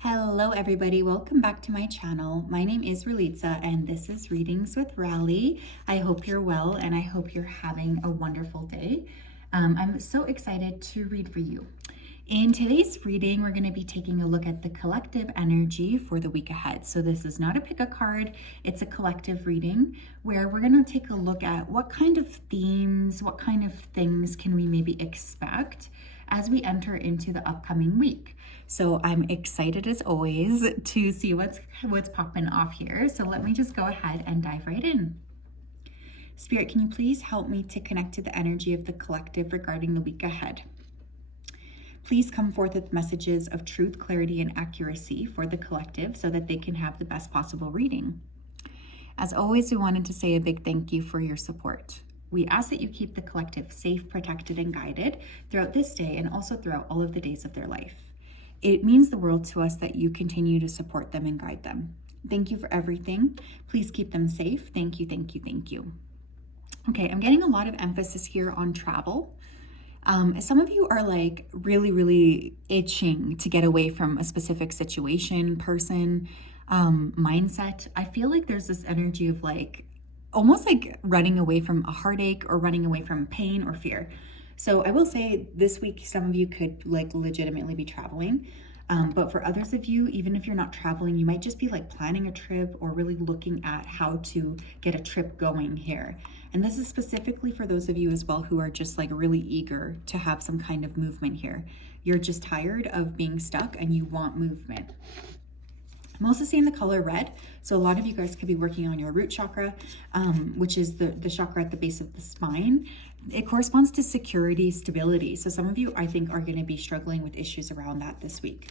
Hello everybody, welcome back to my channel. My name is Ralitza and this is Readings with Rali. I hope you're well and I hope you're having a wonderful day. I'm so excited to read for you. In today's reading, we're going to be taking a look at the collective energy for the week ahead. So this is not a pick a card, it's a collective reading where we're going to take a look at what kind of themes, what kind of things can we maybe expect as we enter into the upcoming week. So I'm excited as always to see what's popping off here. So let me just go ahead and dive right in. Spirit, can you please help me to connect to the energy of the collective regarding the week ahead? Please come forth with messages of truth, clarity, and accuracy for the collective so that they can have the best possible reading. As always, we wanted to say a big thank you for your support. We ask that you keep the collective safe, protected, and guided throughout this day and also throughout all of the days of their life. It means the world to us that you continue to support them and guide them. Thank you for everything. Please keep them safe. Thank you, thank you, thank you. Okay, I'm getting a lot of emphasis here on travel. Some of you are like really itching to get away from a specific situation, person, mindset. I feel like there's this energy of like almost like running away from a heartache or running away from pain or fear. So I will say this week, some of you could like legitimately be traveling. But for others of you, even if you're not traveling, you might just be like planning a trip or really looking at how to get a trip going here. And this is specifically for those of you as well who are just like really eager to have some kind of movement here. You're just tired of being stuck and you want movement. I'm also seeing the color red. So a lot of you guys could be working on your root chakra, which is the chakra at the base of the spine. It corresponds to security, stability. So some of you, I think, are going to be struggling with issues around that this week.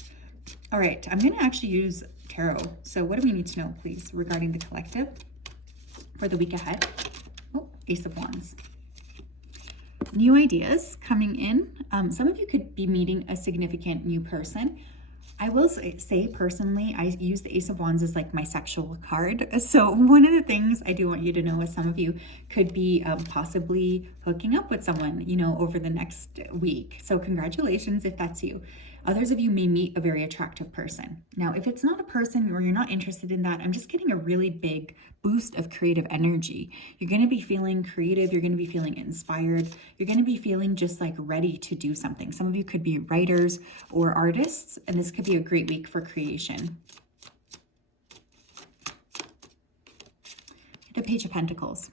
All right, I'm going to actually use tarot. So what do we need to know, please, regarding the collective for the week ahead? Oh, Ace of Wands. New ideas coming in. Some of you could be meeting a significant new person. I will say personally, I use the Ace of Wands as like my sexual card. So one of the things I do want you to know is some of you could be possibly hooking up with someone, you know, over the next week. So congratulations if that's you. Others of you may meet a very attractive person. Now, if it's not a person or you're not interested in that, I'm just getting a really big boost of creative energy. You're going to be feeling creative. You're going to be feeling inspired. You're going to be feeling just like ready to do something. Some of you could be writers or artists, and this could be a great week for creation. The Page of Pentacles.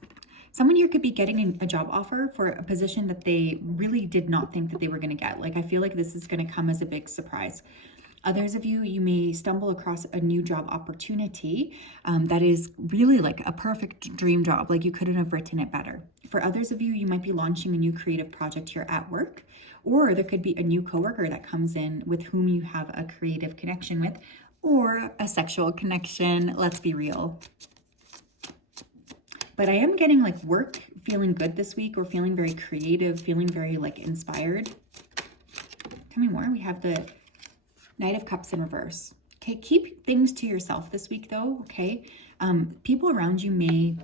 Someone here could be getting a job offer for a position that they really did not think that they were going to get. Like, I feel like this is going to come as a big surprise. Others of you, you may stumble across a new job opportunity that is really like a perfect dream job. Like you couldn't have written it better. For others of you, you might be launching a new creative project here at work, or there could be a new coworker that comes in with whom you have a creative connection with, or a sexual connection. Let's be real. But I am getting like work feeling good this week, or feeling very creative, feeling very like inspired. Tell me more. We have the Knight of Cups in reverse. Okay, keep things to yourself this week though, okay? People around you may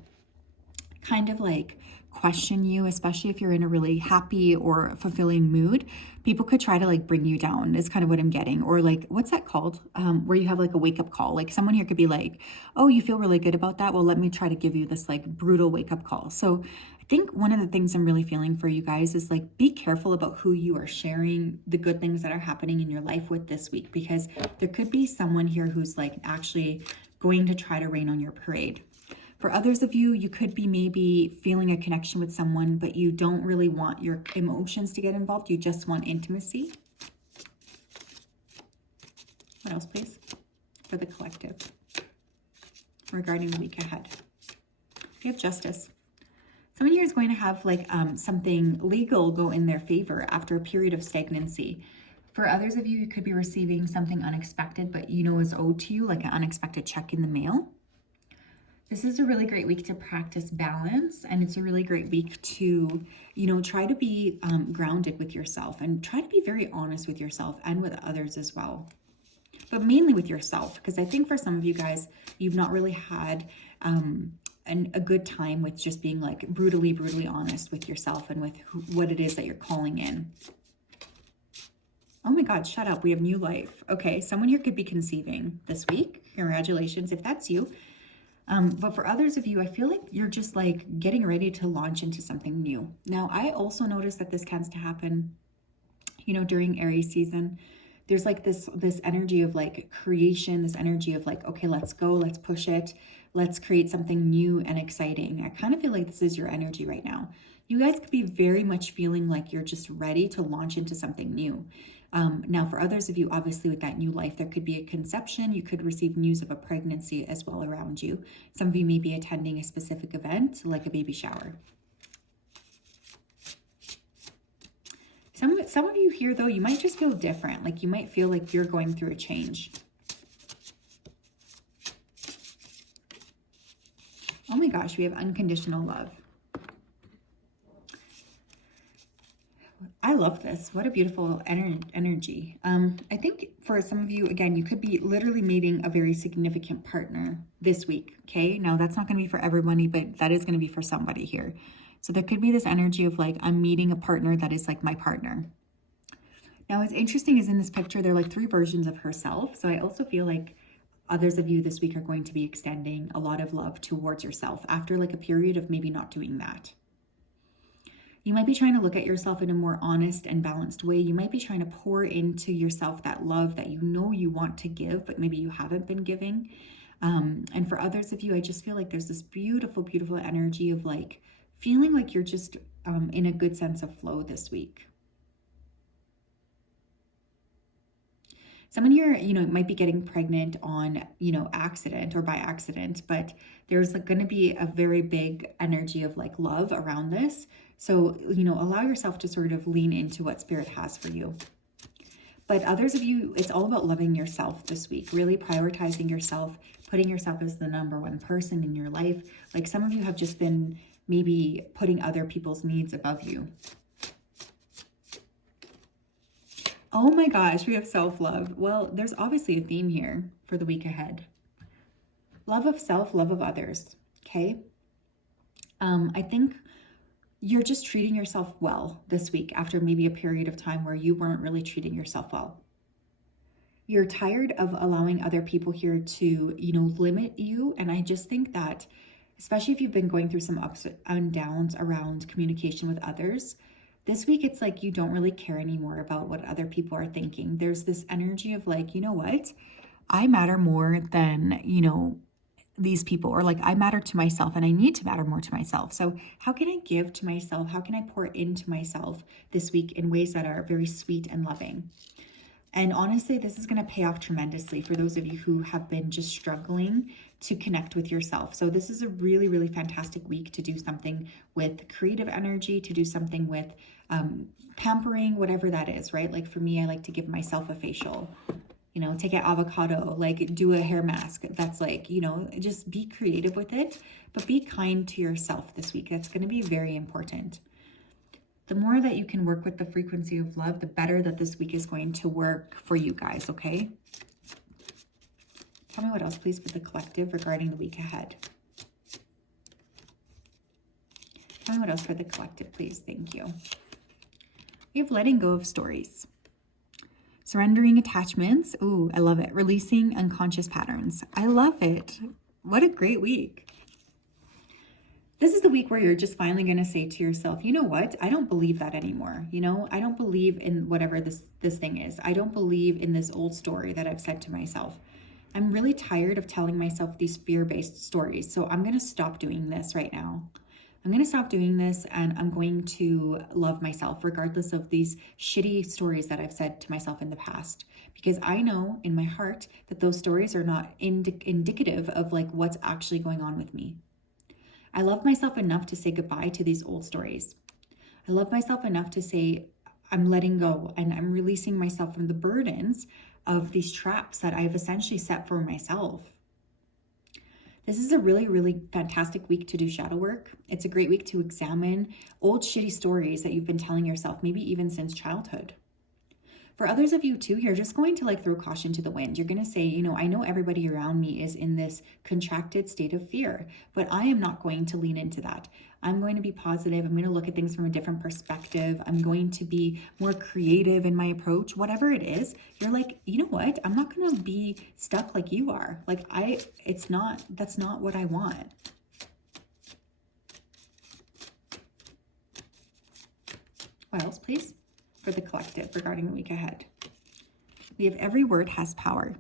kind of like question you, especially if you're in a really happy or fulfilling mood. People could try to like bring you down is kind of what I'm getting. Or like, what's that called? Where you have like a wake up call. Like someone here could be like, oh, you feel really good about that? Well, let me try to give you this like brutal wake up call. So I think one of the things I'm really feeling for you guys is like, be careful about who you are sharing the good things that are happening in your life with this week, because there could be someone here who's like actually going to try to rain on your parade. For others of you, you could be maybe feeling a connection with someone, but you don't really want your emotions to get involved. You just want intimacy. What else, please, for the collective regarding the week ahead? We have Justice. Someone here is going to have like something legal go in their favor after a period of stagnancy. For others of you, you could be receiving something unexpected, but you know is owed to you, like an unexpected check in the mail. This is a really great week to practice balance, and it's a really great week to, you know, try to be grounded with yourself and try to be very honest with yourself and with others as well. But mainly with yourself, because I think for some of you guys, you've not really had a good time with just being like brutally honest with yourself and with what it is that you're calling in. Oh my God, shut up. We have new life. Okay, someone here could be conceiving this week. Congratulations if that's you. But for others of you, I feel like you're just like getting ready to launch into something new. Now, I also noticed that this tends to happen, during Aries season. There's like this energy of like creation, this energy of like, okay, let's go, let's push it, let's create something new and exciting. I kind of feel like this is your energy right now. You guys could be very much feeling like you're just ready to launch into something new. Now, for others of you, obviously with that new life, there could be a conception. You could receive news of a pregnancy as well around you. Some of you may be attending a specific event, like a baby shower. Some of you here, though, you might just feel different. Like you might feel like you're going through a change. Oh my gosh, we have unconditional love. I love this. What a beautiful energy. I think for some of you, again, you could be literally meeting a very significant partner this week, okay? Now, that's not going to be for everybody, but that is going to be for somebody here. So there could be this energy of like, I'm meeting a partner that is like my partner. Now, what's interesting is in this picture, there are like 3 versions of herself. So I also feel like others of you this week are going to be extending a lot of love towards yourself after like a period of maybe not doing that. You might be trying to look at yourself in a more honest and balanced way. You might be trying to pour into yourself that love that you know you want to give, but maybe you haven't been giving. And for others of you, I just feel like there's this beautiful, beautiful energy of like feeling like you're just in a good sense of flow this week. Someone here, might be getting pregnant on, accident or by accident, but there's like going to be a very big energy of like love around this. So, allow yourself to sort of lean into what Spirit has for you. But others of you, it's all about loving yourself this week, really prioritizing yourself, putting yourself as the #1 person in your life. Like some of you have just been maybe putting other people's needs above you. Oh my gosh, we have self-love. Well, there's obviously a theme here for the week ahead. Love of self, love of others, okay? I think you're just treating yourself well this week after maybe a period of time where you weren't really treating yourself well. You're tired of allowing other people here to, limit you. And I just think that, especially if you've been going through some ups and downs around communication with others, this week, it's like you don't really care anymore about what other people are thinking. There's this energy of like, you know what? I matter more than, these people, or like I matter to myself and I need to matter more to myself. So how can I give to myself? How can I pour into myself this week in ways that are very sweet and loving? And honestly, this is going to pay off tremendously for those of you who have been just struggling to connect with yourself. So this is a really, really fantastic week to do something with creative energy, to do something with pampering, whatever that is, right? Like for me, I like to give myself a facial, take an avocado, like do a hair mask. That's like, just be creative with it, but be kind to yourself this week. That's going to be very important. The more that you can work with the frequency of love, the better that this week is going to work for you guys, okay? Tell me what else, please, for the collective regarding the week ahead. Tell me what else for the collective, please. Thank you. We have letting go of stories. Surrendering attachments. Ooh, I love it. Releasing unconscious patterns. I love it. What a great week. This is the week where you're just finally going to say to yourself, you know what? I don't believe that anymore. I don't believe in whatever this thing is. I don't believe in this old story that I've said to myself. I'm really tired of telling myself these fear-based stories. So I'm going to stop doing this right now. I'm going to stop doing this and I'm going to love myself regardless of these shitty stories that I've said to myself in the past. Because I know in my heart that those stories are not indicative of like what's actually going on with me. I love myself enough to say goodbye to these old stories. I love myself enough to say I'm letting go and I'm releasing myself from the burdens of these traps that I've essentially set for myself. This is a really, really fantastic week to do shadow work. It's a great week to examine old shitty stories that you've been telling yourself, maybe even since childhood. For others of you too, you're just going to like throw caution to the wind. You're going to say, I know everybody around me is in this contracted state of fear, but I am not going to lean into that. I'm going to be positive. I'm going to look at things from a different perspective. I'm going to be more creative in my approach. Whatever it is, you're like, you know what? I'm not going to be stuck like you are. Like that's not what I want. What else, please? For the collective regarding the week ahead. We have every word has power.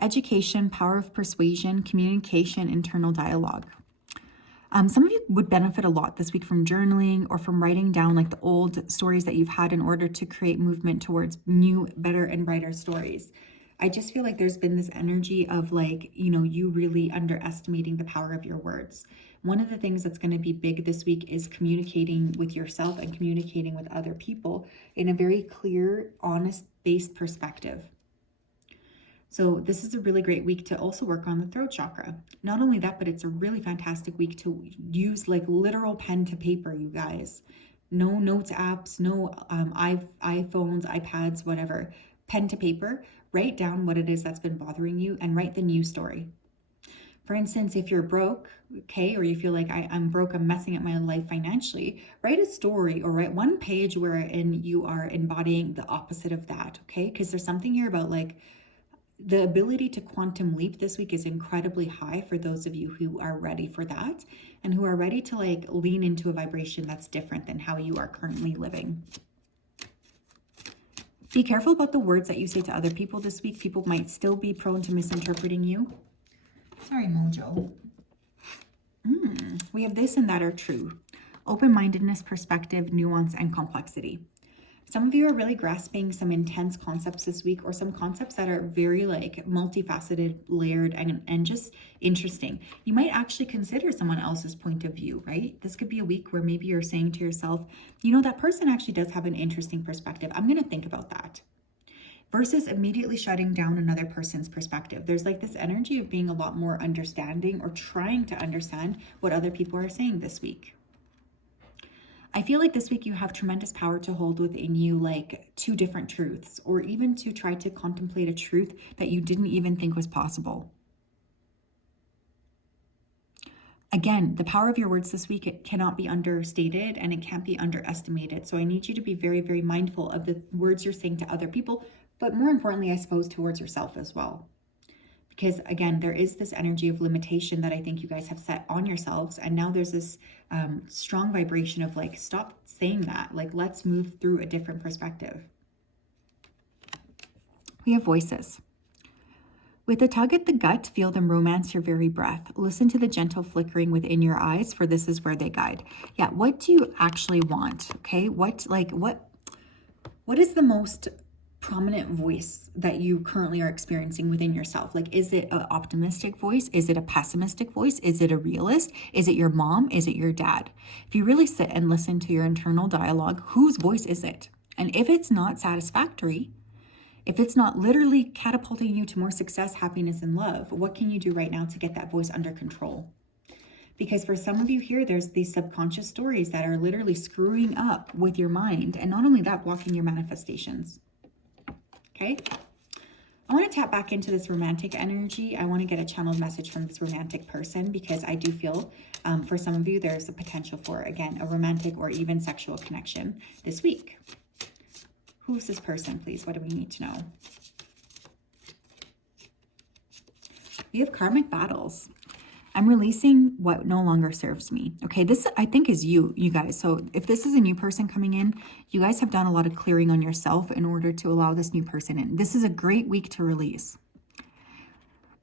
Education, power of persuasion, communication, internal dialogue. Some of you would benefit a lot this week from journaling or from writing down like the old stories that you've had in order to create movement towards new, better, and brighter stories. I just feel like there's been this energy of like, you know, you really underestimating the power of your words. One of the things that's going to be big this week is communicating with yourself and communicating with other people in a very clear, honest-based perspective. So this is a really great week to also work on the throat chakra. Not only that, but it's a really fantastic week to use like literal pen to paper, you guys. No notes apps, no iPhones, iPads, whatever. Pen to paper, write down what it is that's been bothering you and write the new story. For instance, if you're broke, okay, or you feel like I'm broke, I'm messing up my life financially, write a story or write one page wherein you are embodying the opposite of that, okay? Because there's something here about like, the ability to quantum leap this week is incredibly high for those of you who are ready for that and who are ready to like lean into a vibration that's different than how you are currently living. Be careful about the words that you say to other people this week. People might still be prone to misinterpreting you. Sorry, Mojo. We have this and that are true. Open-mindedness, perspective, nuance, and complexity. Some of you are really grasping some intense concepts this week, or some concepts that are very like multifaceted, layered, and just interesting. You might actually consider someone else's point of view, right? This could be a week where maybe you're saying to yourself, you know, that person actually does have an interesting perspective. I'm going to think about that. Versus immediately shutting down another person's perspective. There's like this energy of being a lot more understanding or trying to understand what other people are saying this week. I feel like this week you have tremendous power to hold within you like two different truths, or even to try to contemplate a truth that you didn't even think was possible. Again, the power of your words this week, it cannot be understated and it can't be underestimated. So I need you to be very, very mindful of the words you're saying to other people, but more importantly, I suppose, towards yourself as well. Because again, there is this energy of limitation that I think you guys have set on yourselves. And now there's this strong vibration of like, stop saying that. Like, let's move through a different perspective. We have voices. With a tug at the gut, feel them romance your very breath. Listen to the gentle flickering within your eyes, for this is where they guide. Yeah, what do you actually want? Okay, what is the most prominent voice that you currently are experiencing within yourself? Like, is it an optimistic voice? Is it a pessimistic voice? Is it a realist? Is it your mom? Is it your dad? If you really sit and listen to your internal dialogue, whose voice is it? And if it's not satisfactory, if it's not literally catapulting you to more success, happiness, and love, what can you do right now to get that voice under control? Because for some of you here, there's these subconscious stories that are literally screwing up with your mind. And not only that, blocking your manifestations. Okay, I want to tap back into this romantic energy. I want to get a channeled message from this romantic person, because I do feel for some of you, there's a potential for, again, a romantic or even sexual connection this week. Who's this person, please? What do we need to know? We have karmic battles. I'm releasing what no longer serves me. Okay, this I think is you guys. So if this is a new person coming in, you guys have done a lot of clearing on yourself in order to allow this new person in. This is a great week to release.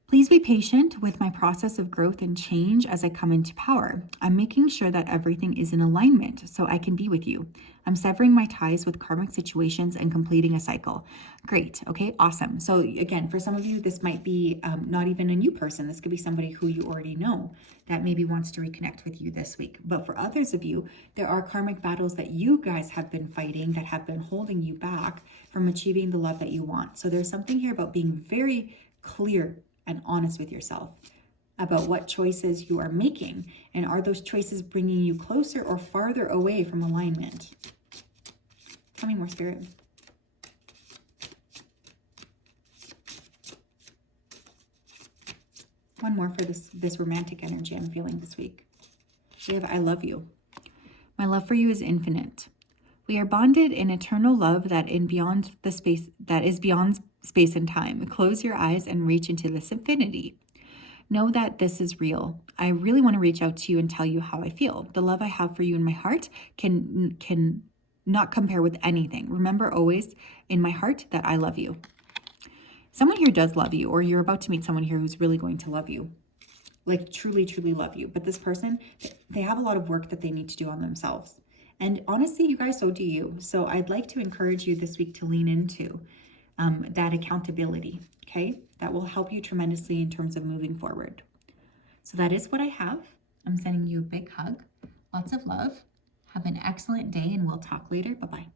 Please be patient with my process of growth and change as I come into power. I'm making sure that everything is in alignment so I can be with you. I'm severing my ties with karmic situations and completing a cycle. Great. Okay, awesome. So again, for some of you, this might be not even a new person. This could be somebody who you already know that maybe wants to reconnect with you this week. But for others of you, there are karmic battles that you guys have been fighting that have been holding you back from achieving the love that you want. So there's something here about being very clear and honest with yourself about what choices you are making. And are those choices bringing you closer or farther away from alignment? Tell me more, Spirit. One more for this romantic energy I'm feeling this week. We have I love you. My love for you is infinite. We are bonded in eternal love that is beyond space and time. Close your eyes and reach into this infinity. Know that this is real. I really want to reach out to you and tell you how I feel. The love I have for you in my heart can not compare with anything. Remember always in my heart that I love you. Someone here does love you, or you're about to meet someone here who's really going to love you. Like truly, truly love you. But this person, they have a lot of work that they need to do on themselves. And honestly, you guys, so do you. So I'd like to encourage you this week to lean into that accountability, okay? That will help you tremendously in terms of moving forward. So that is what I have. I'm sending you a big hug. Lots of love. Have an excellent day, and we'll talk later. Bye-bye.